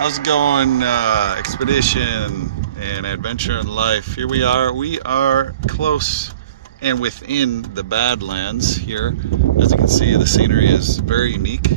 How's it going, expedition and adventure in life? Here we are. We are close and within the Badlands here. As you can see, the scenery is very unique. A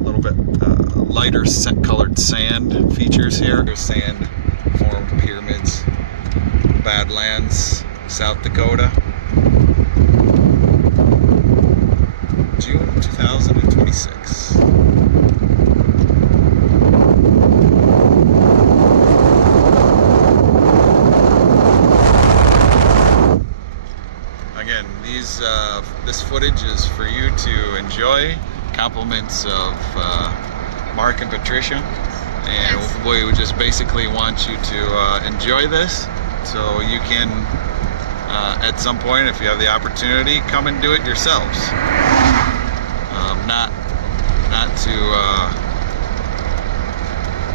little bit lighter colored sand features here. There's sand formed pyramids. Badlands, South Dakota. June 2026. Again, this footage is for you to enjoy. Compliments of Mark and Patricia, and we would just basically want you to enjoy this, so you can at some point, if you have the opportunity, come and do it yourselves. Not to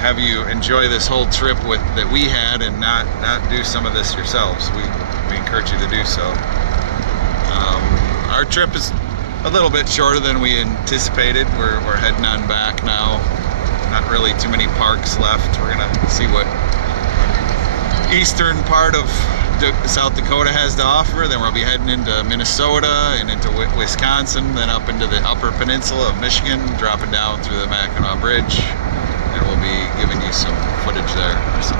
have you enjoy this whole trip that we had and not do some of this yourselves. We encourage you to do so. Our trip is a little bit shorter than we anticipated. We're heading on back now. Not really too many parks left. We're gonna see what eastern part of South Dakota has to offer. Then we'll be heading into Minnesota and into Wisconsin, then up into the upper peninsula of Michigan, dropping down through the Mackinac Bridge, and we'll be giving you some footage there. Some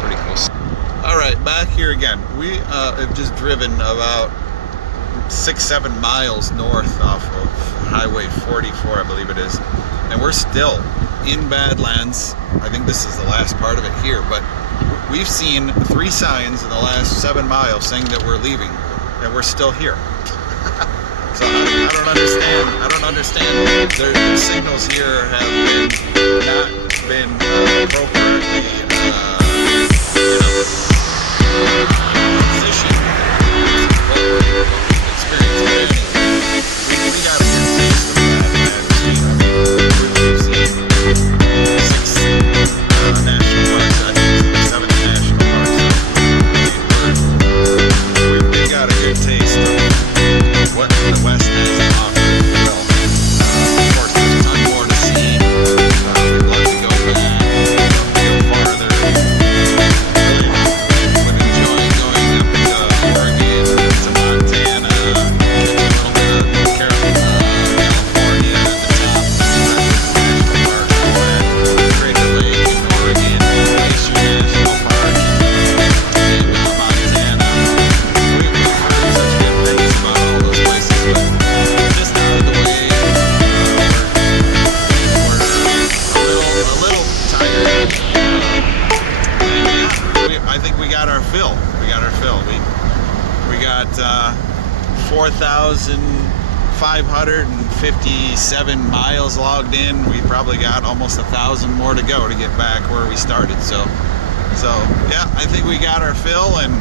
pretty cool stuff. All right, back here again. We have just driven about 6-7 miles north off of Highway 44, I believe it is, and we're still in Badlands. I think this is the last part of it here, but we've seen 3 signs in the last 7 miles saying that we're leaving, and we're still here. So I don't understand. Their signals here have not been appropriately positioned. Experience. We got a good taste of that, and we've seen 6 national parks. I think 7 national parks. We've got a good taste of what the West has to offer as well. Of course, there's a ton more to see. We'd love to go back, go farther. Would enjoy going up into Oregon, to Montana, a little bit of California at the top. National Park, Greater Lake in Oregon, Glacier National Park in Montana. We've heard such good things about all those places, but just out of the way. We're a little tired. I think we got our fill. We got 4,557 miles logged in. We probably got almost 1,000 more to go to get back where we started. So yeah, I think we got our fill, and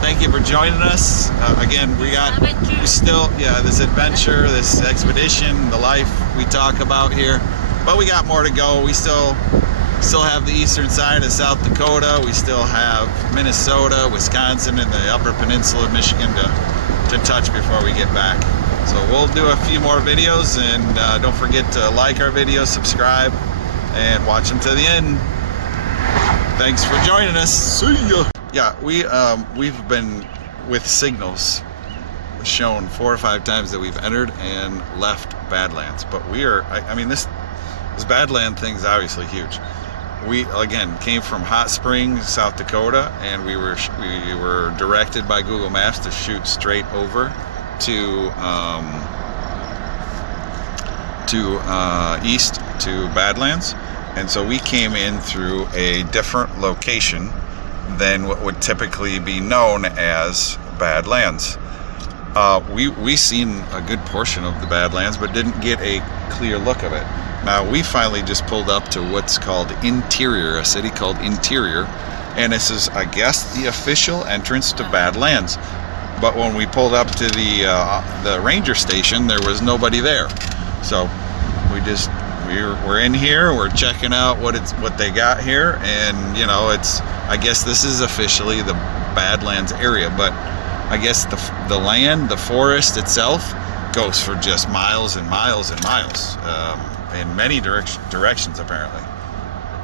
thank you for joining us. Again, this adventure, this expedition, the life we talk about here. But we got more to go. We still have the eastern side of South Dakota. We still have Minnesota, Wisconsin, and the upper peninsula of Michigan to touch before we get back. So we'll do a few more videos, and don't forget to like our videos, subscribe, and watch them to the end. Thanks for joining us. See ya. Yeah, we've been with signals shown 4 or 5 times that we've entered and left Badlands, but we are. I mean, this Badland thing's obviously huge. We again came from Hot Springs, South Dakota, and we were directed by Google Maps to shoot straight over to east to Badlands, and so we came in through a different location than what would typically be known as Badlands. We seen a good portion of the Badlands, but didn't get a clear look of it. Now we finally just pulled up to what's called Interior, a city called Interior, and this is, I guess, the official entrance to Badlands. But when we pulled up to the ranger station, there was nobody there. So we're in here, we're checking out what they got here, and I guess this is officially the Badlands area, but I guess the land, the forest itself, goes for just miles and miles and miles. In many directions apparently.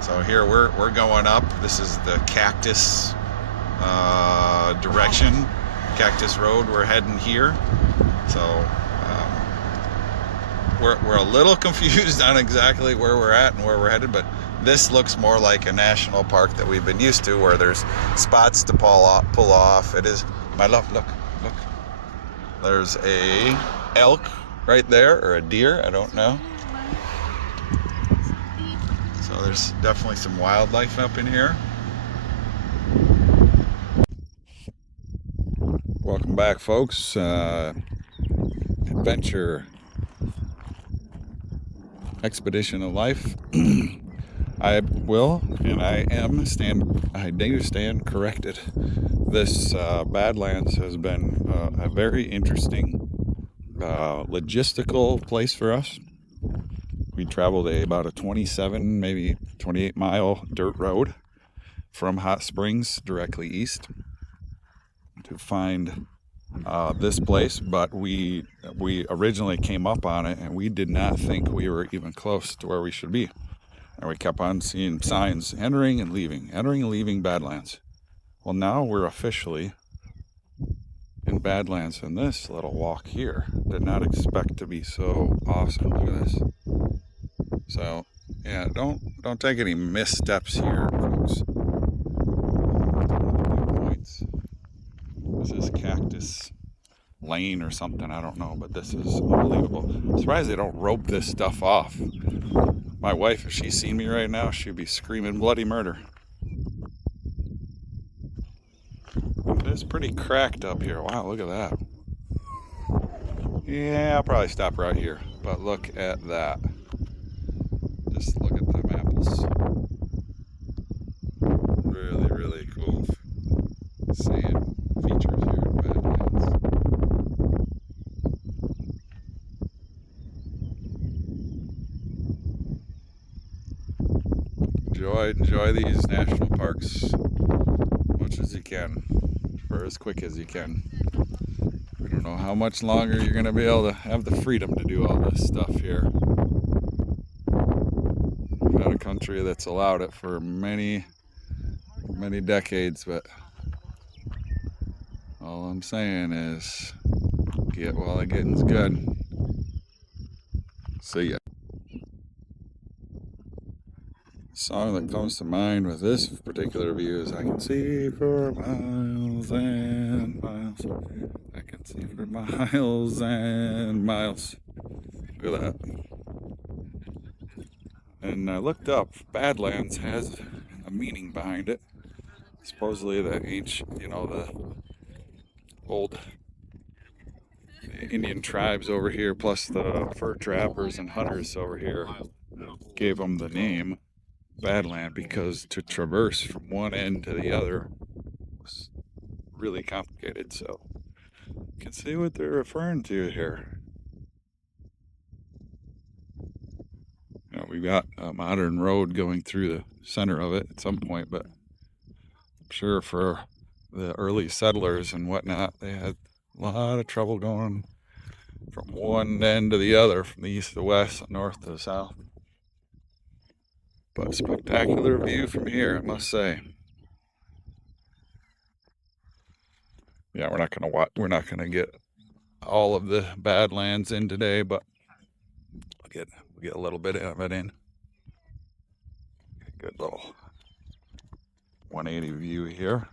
So here we're going up. This is the Cactus direction, Cactus Road. We're heading here. So we're a little confused on exactly where we're at and where we're headed, but this looks more like a national park that we've been used to, where there's spots to pull off. It is, my love, look. There's a elk right there, or a deer, I don't know. So there's definitely some wildlife up in here. Welcome back, folks. Adventure expedition of life. I will, and I do stand corrected. This Badlands has been a very interesting logistical place for us. We traveled about a 27, maybe 28 mile dirt road from Hot Springs directly east to find this place, but we originally came up on it and we did not think we were even close to where we should be. And we kept on seeing signs entering and leaving Badlands. Well, now we're officially in Badlands, and this little walk here, did not expect to be so awesome. Look at this. So yeah, don't take any missteps here, folks. This is Cactus Lane or something, I don't know, but this is unbelievable. I'm surprised they don't rope this stuff off. My wife, if she's seen me right now, she'd be screaming bloody murder. It's pretty cracked up here. Wow, look at that. Yeah, I'll probably stop right here, but look at that. Just look at them apples. Really, really cool sand features here in Badlands. Enjoy these national parks as much as you can, or as quick as you can. We don't know how much longer you're going to be able to have the freedom to do all this stuff here. We've had a country that's allowed it for many decades, but all I'm saying is get while the getting's good. See ya. The song that comes to mind with this particular view is I can see for miles and miles. I can see for miles and miles. Look at that. And I looked up, Badlands has a meaning behind it. Supposedly the ancient, the old Indian tribes over here, plus the fur trappers and hunters over here, gave them the name Badland because to traverse from one end to the other was really complicated. So you can see what they're referring to here. We've got a modern road going through the center of it at some point, but I'm sure for the early settlers and whatnot, they had a lot of trouble going from one end to the other, from the east to the west, north to the south. But spectacular view from here, I must say. Yeah, we're not gonna get all of the Badlands in today, but we'll get a little bit of it in. Good little 180 view here.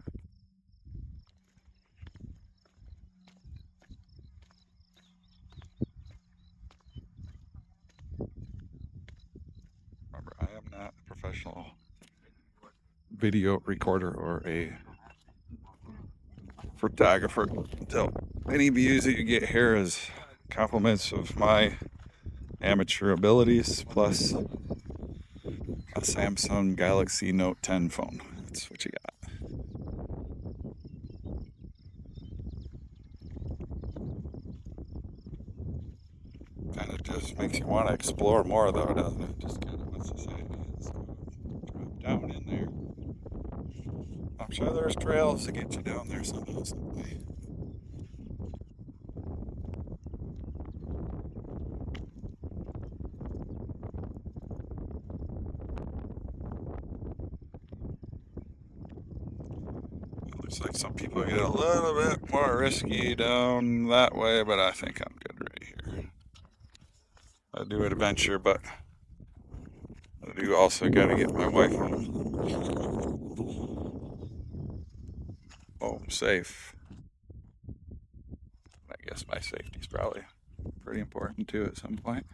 Remember, I am not a professional video recorder or a photographer. So any views that you get here is compliments of my amateur abilities, plus a Samsung Galaxy Note 10 phone. That's what you got. Kind of just makes you want to explore more, though, doesn't it? Just kind of wants to say, let's drop down in there. I'm sure there's trails to get you down there somehow, some way. Looks like some people get a little bit more risky down that way, but I think I'm good right here. I do adventure, but I do also gotta get my wife home safe. I guess my safety's probably pretty important too at some point.